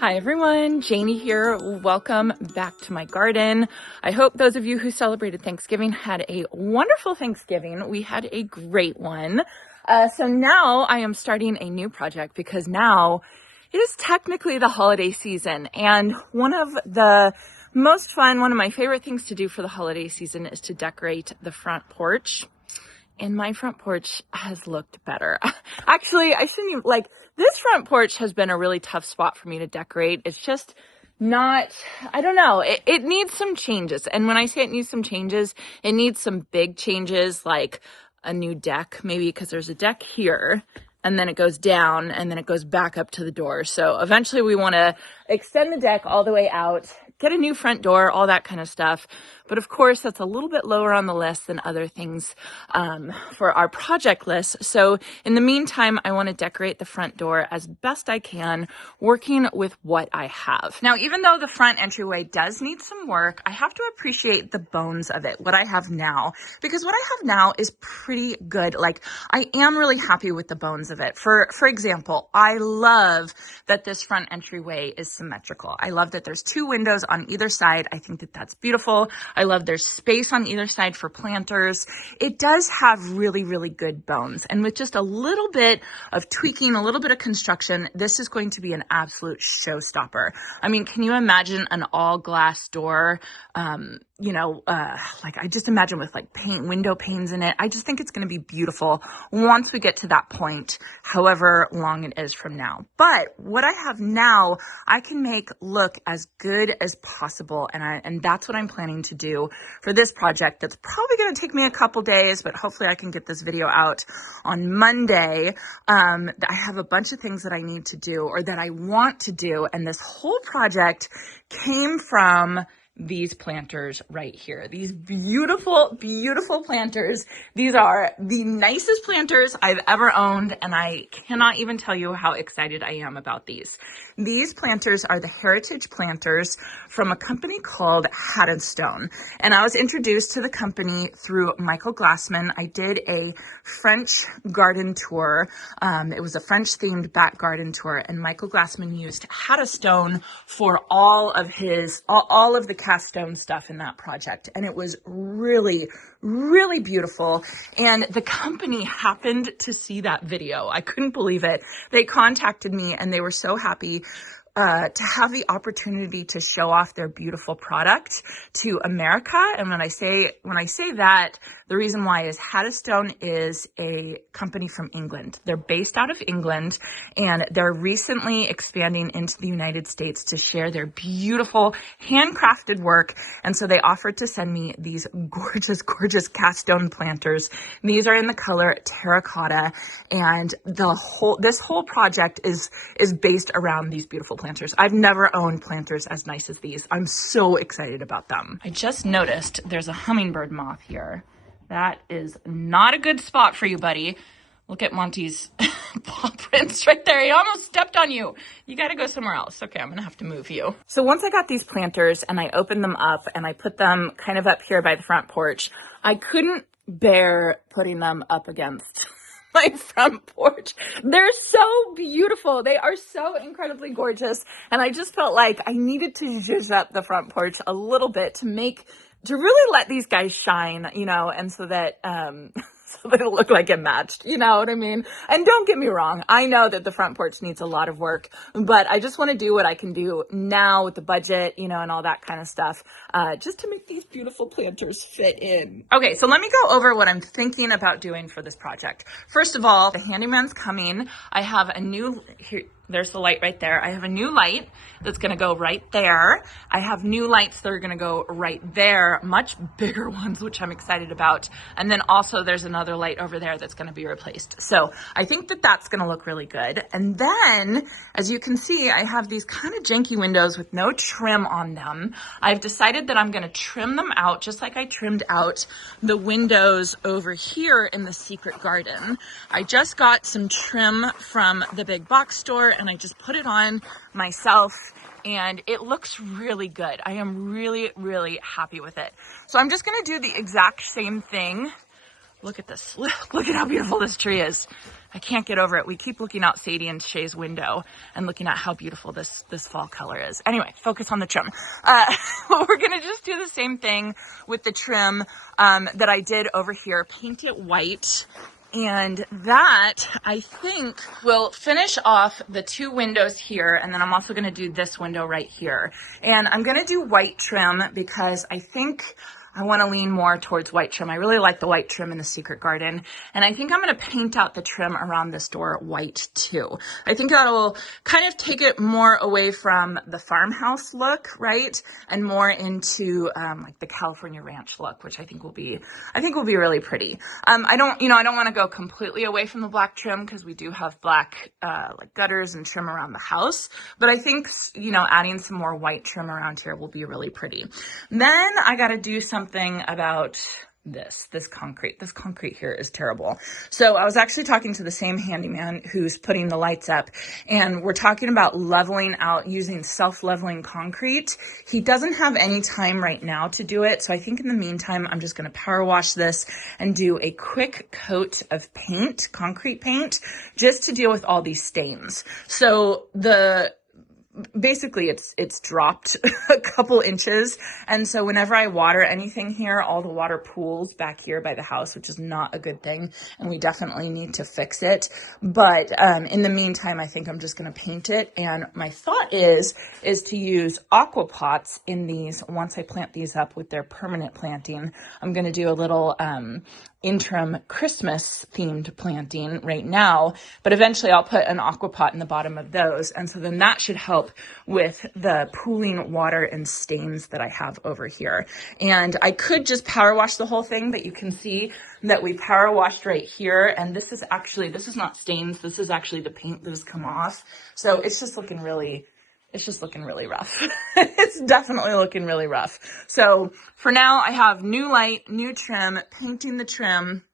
Hi everyone, Janie here. Welcome back to my garden. I hope those of you who celebrated Thanksgiving had a wonderful Thanksgiving. We had a great one. So now I am starting a new project because now it is technically the holiday season, and one of my favorite things to do for the holiday season is to decorate the front porch. And my front porch has looked better. Actually, this front porch has been a really tough spot for me to decorate. It's just not, I don't know, it needs some changes. And when I say it needs some changes, it needs some big changes, like a new deck, maybe, because there's a deck here, and then it goes down, and then it goes back up to the door. So eventually we want to extend the deck all the way out, get a new front door, all that kind of stuff. But of course, that's a little bit lower on the list than other things for our project list. So in the meantime, I want to decorate the front door as best I can, working with what I have. Now, even though the front entryway does need some work, I have to appreciate the bones of it, what I have now, because what I have now is pretty good. Like, I am really happy with the bones of it. For example, I love that this front entryway is symmetrical. I love that there's two windows on either side. I think that that's beautiful. I love there's space on either side for planters. It does have really, really good bones. And with just a little bit of tweaking, a little bit of construction, this is going to be an absolute showstopper. I mean, can you imagine an all glass door? I just imagine with like window panes in it. I just think it's going to be beautiful once we get to that point, however long it is from now. But what I have now, I can make look as good as possible. And that's what I'm planning to do for this project. That's probably going to take me a couple days, but hopefully I can get this video out on Monday. I have a bunch of things that I need to do, or that I want to do. And this whole project came from these planters right here. These beautiful, beautiful planters. These are the nicest planters I've ever owned, and I cannot even tell you how excited I am about these. These planters are the heritage planters from a company called Haddonstone, and I was introduced to the company through Michael Glassman. I did a French garden tour. It was a French-themed back garden tour, and Michael Glassman used Haddonstone for all of the cast stone stuff in that project. And it was really, really beautiful. And the company happened to see that video. I couldn't believe it. They contacted me and they were so happy to have the opportunity to show off their beautiful product to America. And when I say that, the reason why is Haddonstone is a company from England. They're based out of England, and they're recently expanding into the United States to share their beautiful handcrafted work. And so they offered to send me these gorgeous, gorgeous cast stone planters. These are in the color terracotta, and this whole project is based around these beautiful planters. I've never owned planters as nice as these. I'm so excited about them. I just noticed there's a hummingbird moth here. That is not a good spot for you, buddy. Look at Monty's paw prints right there. He almost stepped on you. You got to go somewhere else. Okay, I'm going to have to move you. So once I got these planters and I opened them up and I put them kind of up here by the front porch, I couldn't bear putting them up against my front porch. They're so beautiful. They are so incredibly gorgeous. And I just felt like I needed to zhuzh up the front porch a little bit to really let these guys shine, and so that it'll look like it matched, you know what I mean? And don't get me wrong, I know that the front porch needs a lot of work, but I just want to do what I can do now with the budget, and all that kind of stuff, just to make these beautiful planters fit in. Okay, so let me go over what I'm thinking about doing for this project. First of all, the handyman's coming. I have a new, here, there's the light right there. I have a new light that's going to go right there. I have new lights that are going to go right there, much bigger ones, which I'm excited about. And then also there's another light over there that's going to be replaced. So I think that that's going to look really good. And then, as you can see, I have these kind of janky windows with no trim on them. I've decided that I'm going to trim them out just like I trimmed out the windows over here in the secret garden. I just got some trim from the big box store, and I just put it on myself, and it looks really good. I am really, really happy with it. So I'm just going to do the exact same thing. Look at this. Look at how beautiful this tree is. I can't get over it. We keep looking out Sadie and Shay's window and looking at how beautiful this fall color is. Anyway, focus on the trim. We're gonna just do the same thing with the trim that I did over here. Paint it white. And that, I think, will finish off the 2 windows here. And then I'm also going to do this window right here. And I'm going to do white trim because I think I want to lean more towards white trim. I really like the white trim in the Secret Garden. And I think I'm going to paint out the trim around this door white too. I think that'll kind of take it more away from the farmhouse look, right? And more into like the California ranch look, which I think will be really pretty. I don't want to go completely away from the black trim because we do have black like gutters and trim around the house. But I think, adding some more white trim around here will be really pretty. Then I got to do something about this concrete. This concrete here is terrible. So I was actually talking to the same handyman who's putting the lights up, and we're talking about leveling out using self-leveling concrete. He doesn't have any time right now to do it. So I think in the meantime, I'm just going to power wash this and do a quick coat of paint, concrete paint, just to deal with all these stains. So basically it's dropped a couple inches, and so whenever I water anything here, all the water pools back here by the house, which is not a good thing, and we definitely need to fix it. But in the meantime, I think I'm just going to paint it, and my thought is to use aqua pots in these. Once I plant these up with their permanent planting, I'm going to do a little interim Christmas themed planting right now, but eventually I'll put an aqua pot in the bottom of those. And so then that should help with the pooling water and stains that I have over here. And I could just power wash the whole thing, but you can see that we power washed right here. And this is not stains. This is actually the paint that has come off. So it's just looking really rough. It's definitely looking really rough. So for now, I have new light, new trim, painting the trim,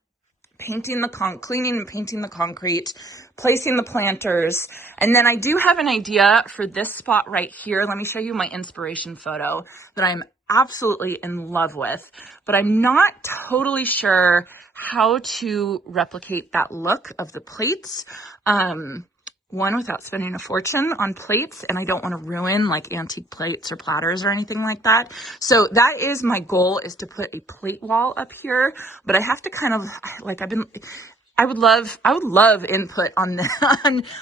cleaning and painting the concrete, placing the planters. And then I do have an idea for this spot right here. Let me show you my inspiration photo that I'm absolutely in love with, but I'm not totally sure how to replicate that look of the plates. One, without spending a fortune on plates, and I don't want to ruin like antique plates or platters or anything like that. So that is my goal, is to put a plate wall up here, but I have to kind of like, I would love input on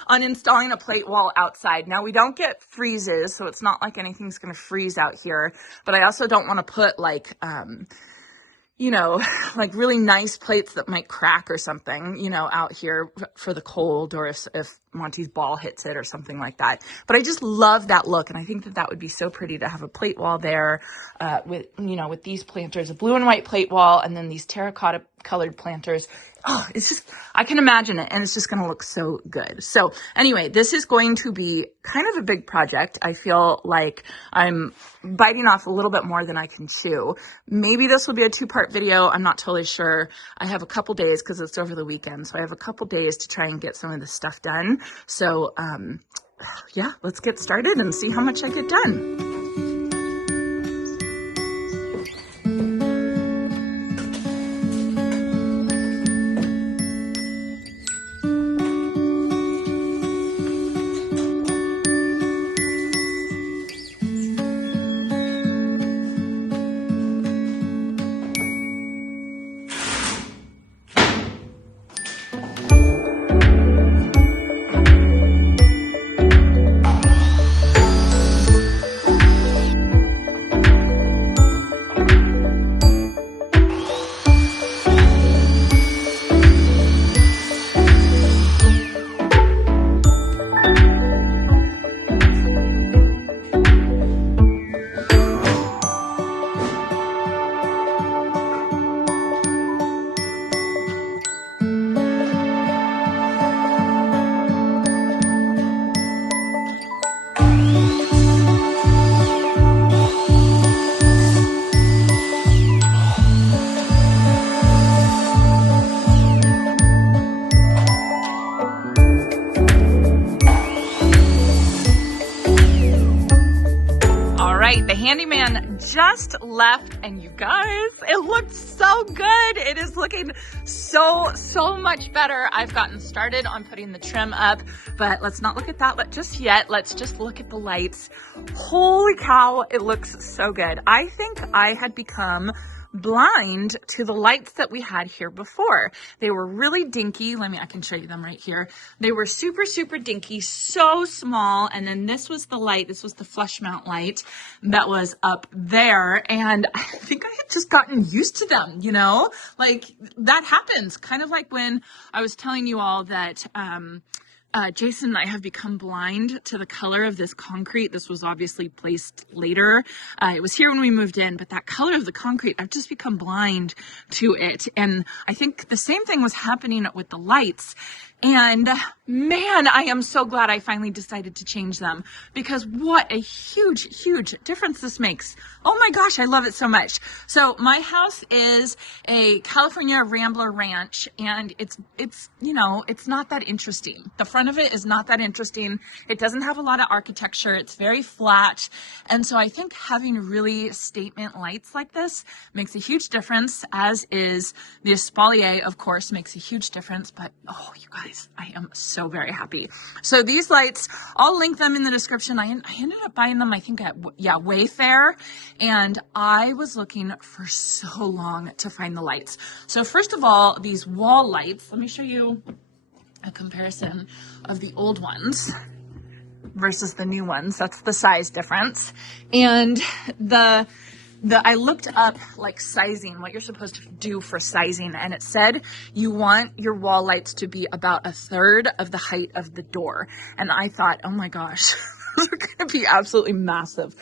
on installing a plate wall outside. Now we don't get freezes, so it's not like anything's going to freeze out here, but I also don't want to put like, like really nice plates that might crack or something, out here for the cold, or if Monty's ball hits it or something like that. But I just love that look. And I think that would be so pretty to have a plate wall there, with these planters, a blue and white plate wall, and then these terracotta colored planters. Oh, it's just, I can imagine it, and it's just going to look so good. So anyway, this is going to be kind of a big project. I feel like I'm biting off a little bit more than I can chew. Maybe this will be a 2-part video. I'm not totally sure. I have a couple days because it's over the weekend. So I have a couple days to try and get some of this stuff done. So, yeah, let's get started and see how much I get done. handyman just left, and you guys, it looked so good. It is looking so much better. I've gotten started on putting the trim up, but let's not look at that just yet. Let's just look at the lights. Holy cow, it looks so good. I think I had become blind to the lights that we had here before. They were really dinky. I can show you them right here. They were super dinky, so small. And then this was the light. This was the flush mount light that was up there. And I think I had just gotten used to them, you know, like that happens. Kind of like when I was telling you all that, Jason and I have become blind to the color of this concrete. This was obviously placed later. It was here when we moved in, but that color of the concrete, I've just become blind to it. And I think the same thing was happening with the lights. And man, I am so glad I finally decided to change them, because what a huge difference this makes. Oh my gosh, I love it so much. So my house is a California Rambler ranch, and it's you know, it's not that interesting. The front of it is not that interesting. It doesn't have a lot of architecture. It's very flat. And so I think having really statement lights like this makes a huge difference, as is the espalier, of course, makes a huge difference. But oh, you guys, I am so very happy. So these lights, I'll link them in the description. I ended up buying them, I think at, Wayfair. And I was looking for so long to find the lights. So first of all, these wall lights, let me show you a comparison of the old ones versus the new ones. That's the size difference. And I looked up like sizing, what you're supposed to do for sizing, and it said you want your wall lights to be about 1/3 of the height of the door. And I thought, oh my gosh, those are going to be absolutely massive.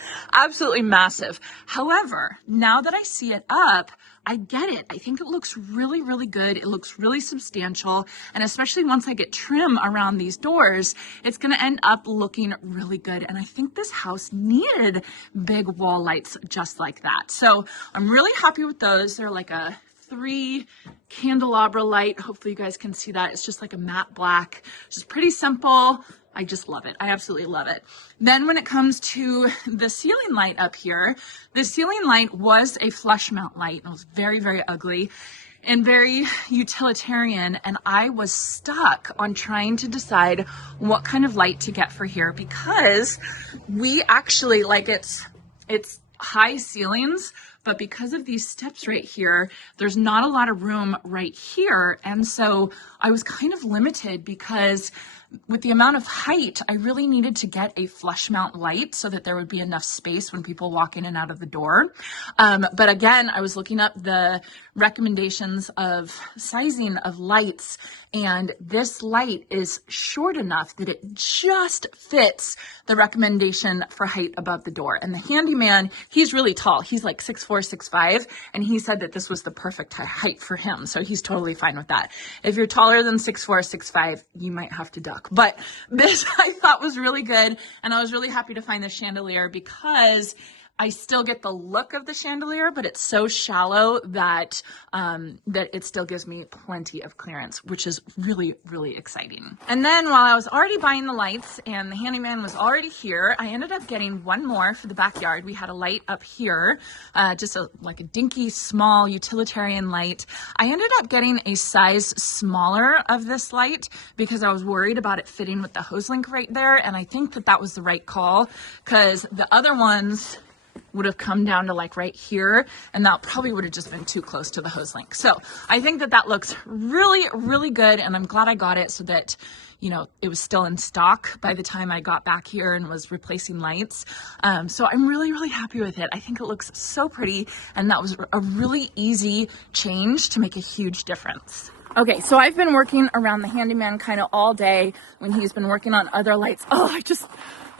However, now that I see it up, I get it. I think it looks really good. It looks really substantial. And especially once I get trim around these doors, it's going to end up looking really good. And I think this house needed big wall lights just like that. So I'm really happy with those. They're like a 3 candelabra light. Hopefully you guys can see that. It's just like a matte black, just pretty simple. I just love it. I absolutely love it. Then when it comes to the ceiling light up here, the ceiling light was a flush mount light. It was very ugly and very utilitarian. And I was stuck on trying to decide what kind of light to get for here, because we actually, like, it's high ceilings, but because of these steps right here, there's not a lot of room right here. And so I was kind of limited, because with the amount of height, I really needed to get a flush mount light so that there would be enough space when people walk in and out of the door. But again, I was looking up the recommendations of sizing of lights, and this light is short enough that it just fits the recommendation for height above the door. And the handyman, he's really tall. He's like 6'4", 6'5", and he said that this was the perfect height for him. So he's totally fine with that. If you're taller than 6'4", 6'5", you might have to duck. But this I thought was really good, and I was really happy to find the chandelier, because I still get the look of the chandelier, but it's so shallow that that it still gives me plenty of clearance, which is really exciting. And then while I was already buying the lights and the handyman was already here, I ended up getting one more for the backyard. We had a light up here, just like a dinky, small utilitarian light. I ended up getting a size smaller of this light because I was worried about it fitting with the hose link right there, and I think that was the right call, because the other ones would have come down to like right here, and that probably would have just been too close to the hose link. So I think that looks really good, and I'm glad I got it so that, you know, it was still in stock by the time I got back here and was replacing lights. So I'm really happy with it. I think it looks so pretty, and that was a really easy change to make a huge difference. Okay, so I've been working around the handyman kind of all day when he's been working on other lights. Oh, I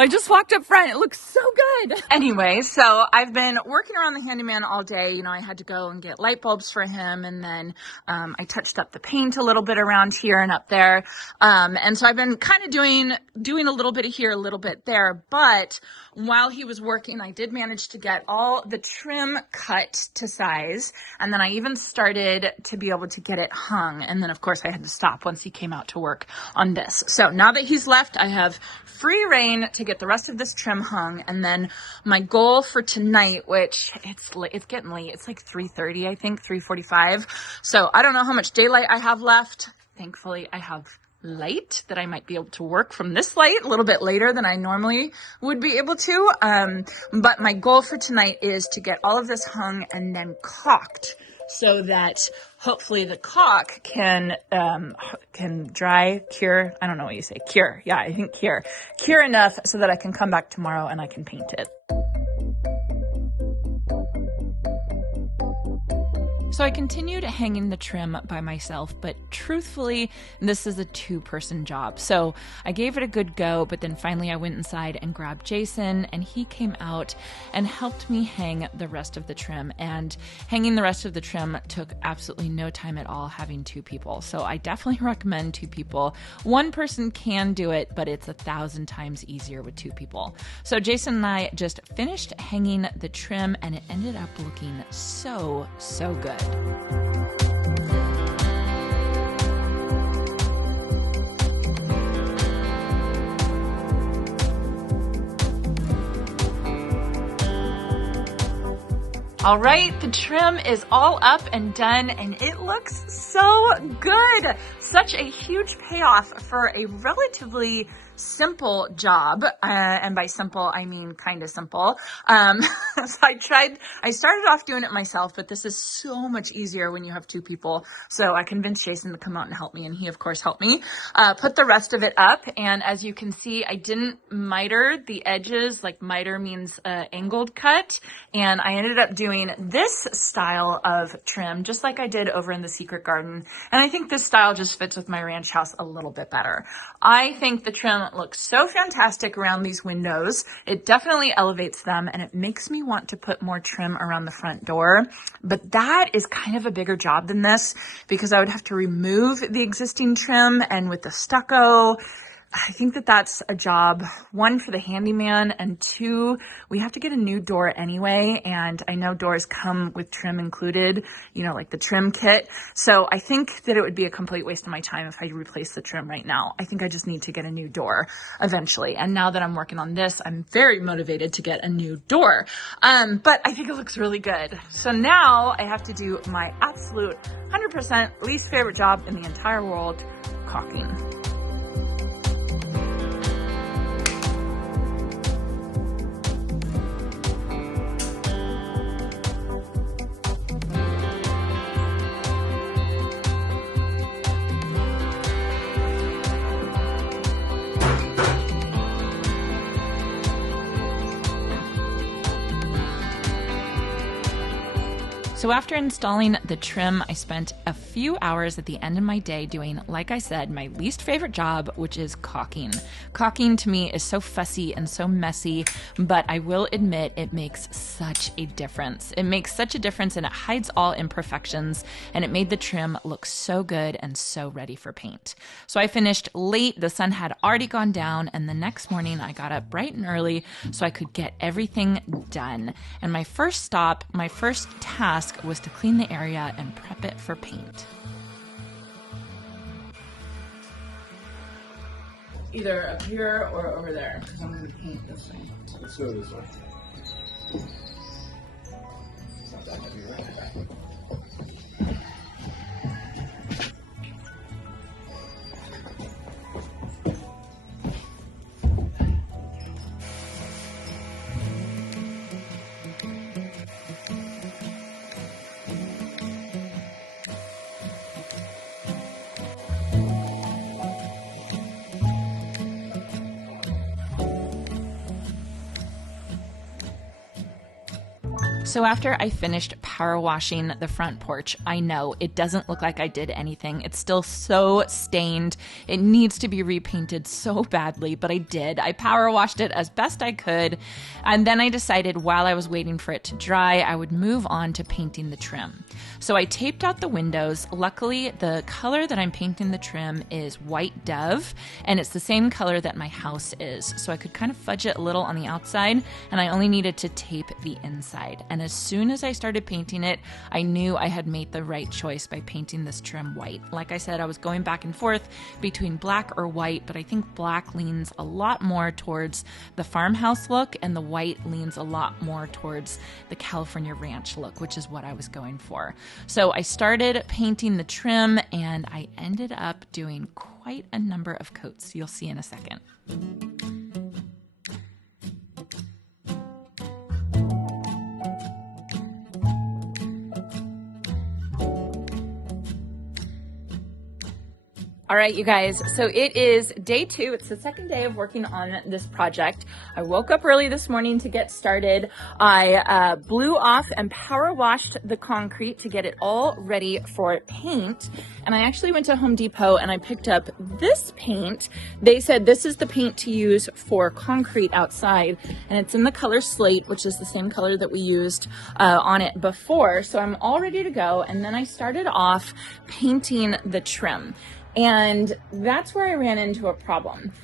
just walked up front. It looks so good. Anyway, so I've been working around the handyman all day. You know, I had to go and get light bulbs for him, and then I touched up the paint a little bit around here and up there. And so I've been kind of doing a little bit here, a little bit there. But while he was working, I did manage to get all the trim cut to size. And then I even started to be able to get it hung. And then, of course, I had to stop once he came out to work on this. So now that he's left, I have free reign to get get the rest of this trim hung. And then my goal for tonight, which it's getting late. It's like 3:30, I think, 3:45. So I don't know how much daylight I have left. Thankfully, I have light that I might be able to work from this light a little bit later than I normally would be able to. But my goal for tonight is to get all of this hung and then caulked so that hopefully the caulk can dry, cure. I don't know what you say, cure. Yeah, I think cure enough so that I can come back tomorrow and I can paint it. So I continued hanging the trim by myself, but truthfully, this is a two-person job. So I gave it a good go, but then finally I went inside and grabbed Jason, and he came out and helped me hang the rest of the trim. And hanging the rest of the trim took absolutely no time at all, having two people. So I definitely recommend two people. One person can do it, but it's 1,000 times easier with two people. So Jason and I just finished hanging the trim, and it ended up looking so good. All right, the trim is all up and done, and it looks so good. Such a huge payoff for a relatively simple job, and by simple I mean kind of simple. So I started off doing it myself, but this is so much easier when you have two people. So I convinced Jason to come out and help me, and he of course helped me put the rest of it up. And as you can see, I didn't miter the edges. Like miter means angled cut, and I ended up doing this style of trim just like I did over in the Secret Garden, and I think this style just fits with my ranch house a little bit better. I think the trim looks so fantastic around these windows. It definitely elevates them, and it makes me want to put more trim around the front door. But that is kind of a bigger job than this, because I would have to remove the existing trim, and with the stucco, I think that that's a job, one, for the handyman, and two, we have to get a new door anyway. And I know doors come with trim included, you know, like the trim kit. So I think that it would be a complete waste of my time if I replace the trim right now. I think I just need to get a new door eventually. And now that I'm working on this, I'm very motivated to get a new door. But I think it looks really good. So now I have to do my absolute 100% least favorite job in the entire world, caulking. So after installing the trim, I spent a few hours at the end of my day doing, like I said, my least favorite job, which is caulking. Caulking to me is so fussy and so messy, but I will admit it makes such a difference. It makes such a difference, and it hides all imperfections, and it made the trim look so good and so ready for paint. So I finished late. The sun had already gone down, and the next morning I got up bright and early so I could get everything done. And my first task was to clean the area and prep it for paint. Either up here or over there, because I'm going to paint this way. Let's go this way. It's not that heavy, right? So after I finished power washing the front porch, I know it doesn't look like I did anything. It's still so stained. It needs to be repainted so badly, but I did. I power washed it as best I could. And then I decided while I was waiting for it to dry, I would move on to painting the trim. So I taped out the windows. Luckily, the color that I'm painting the trim is white dove, and it's the same color that my house is. So I could kind of fudge it a little on the outside, and I only needed to tape the inside. And And as soon as I started painting it, I knew I had made the right choice by painting this trim white. Like I said, I was going back and forth between black or white, but I think black leans a lot more towards the farmhouse look and the white leans a lot more towards the California ranch look, which is what I was going for. So I started painting the trim and I ended up doing quite a number of coats. You'll see in a second. All right, you guys, so it is day 2. It's the second day of working on this project. I woke up early this morning to get started. I blew off and power washed the concrete to get it all ready for paint. And I actually went to Home Depot and I picked up this paint. They said this is the paint to use for concrete outside, and it's in the color slate, which is the same color that we used on it before. So I'm all ready to go. And then I started off painting the trim. And that's where I ran into a problem.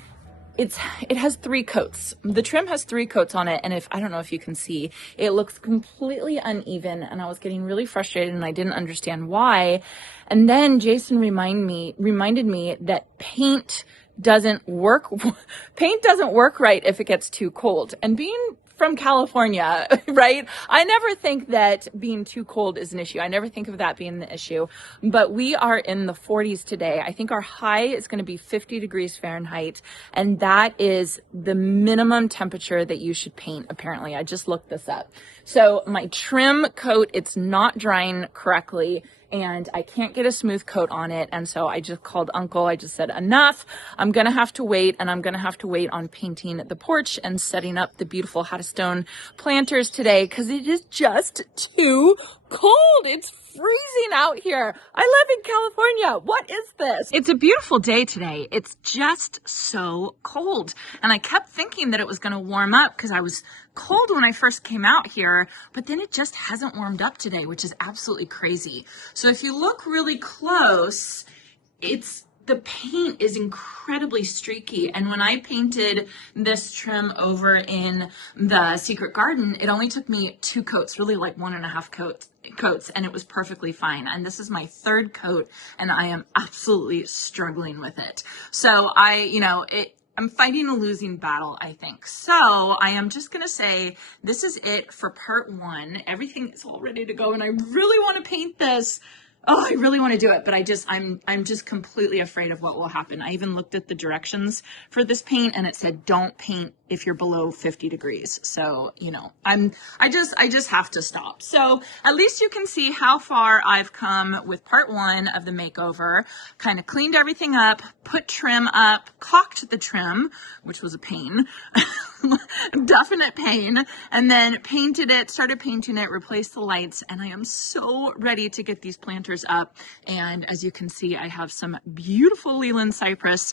It has 3 coats. The trim has 3 coats on it. And I don't know if you can see, it looks completely uneven. And I was getting really frustrated and I didn't understand why. And then Jason reminded me that paint doesn't work right if it gets too cold. And being from California, right? I never think that being too cold is an issue. I never think of that being the issue, but we are in the 40s today. I think our high is going to be 50 degrees Fahrenheit, and that is the minimum temperature that you should paint, apparently. I just looked this up. So my trim coat, it's not drying correctly, and I can't get a smooth coat on it. And so I just called Uncle. I just said, enough. I'm going to have to wait, and I'm going to have to wait on painting the porch and setting up the beautiful Haddonstone planters today because it is just too cold. It's freezing out here. I live in California. What is this? It's a beautiful day today. It's just so cold. And I kept thinking that it was going to warm up because I was cold when I first came out here, but then it just hasn't warmed up today, which is absolutely crazy. So if you look really close, the paint is incredibly streaky. And when I painted this trim over in the Secret Garden, it only took me 2 coats, really like 1.5 coats, and it was perfectly fine. And this is my 3rd coat, and I am absolutely struggling with it. So I'm fighting a losing battle, I think. So I am just going to say this is it for part 1. Everything is all ready to go, and I really want to paint this. Oh, I really want to do it, but I'm just completely afraid of what will happen. I even looked at the directions for this paint and it said don't paint if you're below 50 degrees. So, I just have to stop. So at least you can see how far I've come with part 1 of the makeover. Kind of cleaned everything up, put trim up, caulked the trim, which was a pain, definite pain, and then started painting it, replaced the lights, and I am so ready to get these planters up. And as you can see, I have some beautiful Leland cypress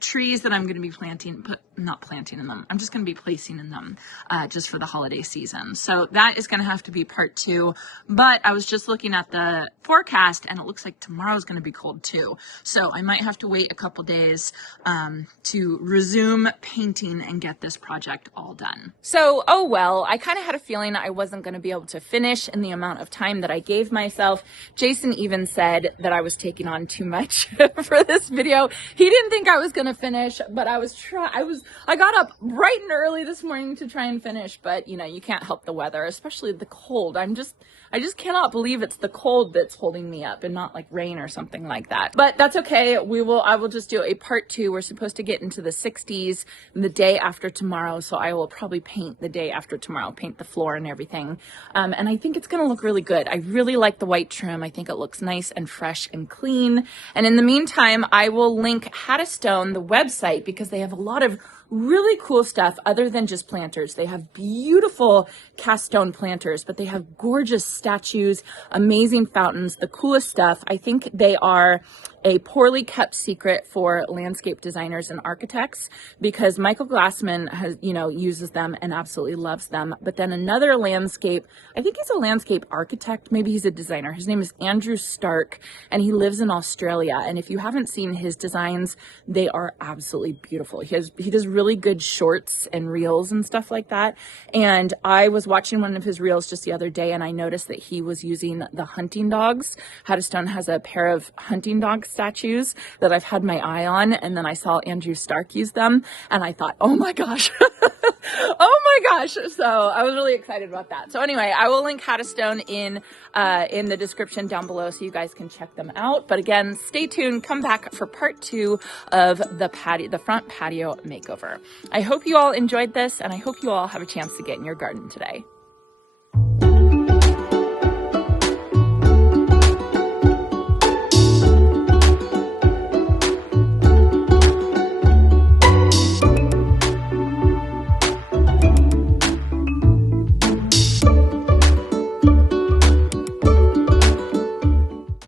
trees that I'm going to be planting, but not planting in them. I'm just going to be placing in them just for the holiday season. So that is going to have to be part 2. But I was just looking at the forecast and it looks like tomorrow's going to be cold too. So I might have to wait a couple days to resume painting and get this project all done. So, oh well, I kind of had a feeling I wasn't going to be able to finish in the amount of time that I gave myself. Jason even said that I was taking on too much for this video. He didn't think I was going to finish, but I got up bright and early this morning to try and finish, but you can't help the weather, especially the cold. I just cannot believe it's the cold that's holding me up and not like rain or something like that. But that's okay. I will just do a part 2. We're supposed to get into the 60s the day after tomorrow. So I will probably paint the day after tomorrow, paint the floor and everything. And I think it's going to look really good. I really like the white trim. I think it looks nice and fresh and clean. And in the meantime, I will link Haddonstone, the website, because they have a lot of really cool stuff other than just planters. They have beautiful cast stone planters, but they have gorgeous statues, amazing fountains, the coolest stuff. I think they are a poorly kept secret for landscape designers and architects, because Michael Glassman has, uses them and absolutely loves them. But then another I think he's a landscape architect, maybe he's a designer. His name is Andrew Stark, and he lives in Australia. And if you haven't seen his designs, they are absolutely beautiful. He does really good shorts and reels and stuff like that. And I was watching one of his reels just the other day, and I noticed that he was using the hunting dogs. Haddonstone has a pair of hunting dog statues that I've had my eye on, and then I saw Andrew Stark use them, and I thought, oh my gosh, oh my gosh. So I was really excited about that. So anyway, I will link Haddonstone in the description down below so you guys can check them out. But again, stay tuned. Come back for part 2 of the front patio makeover. I hope you all enjoyed this, and I hope you all have a chance to get in your garden today.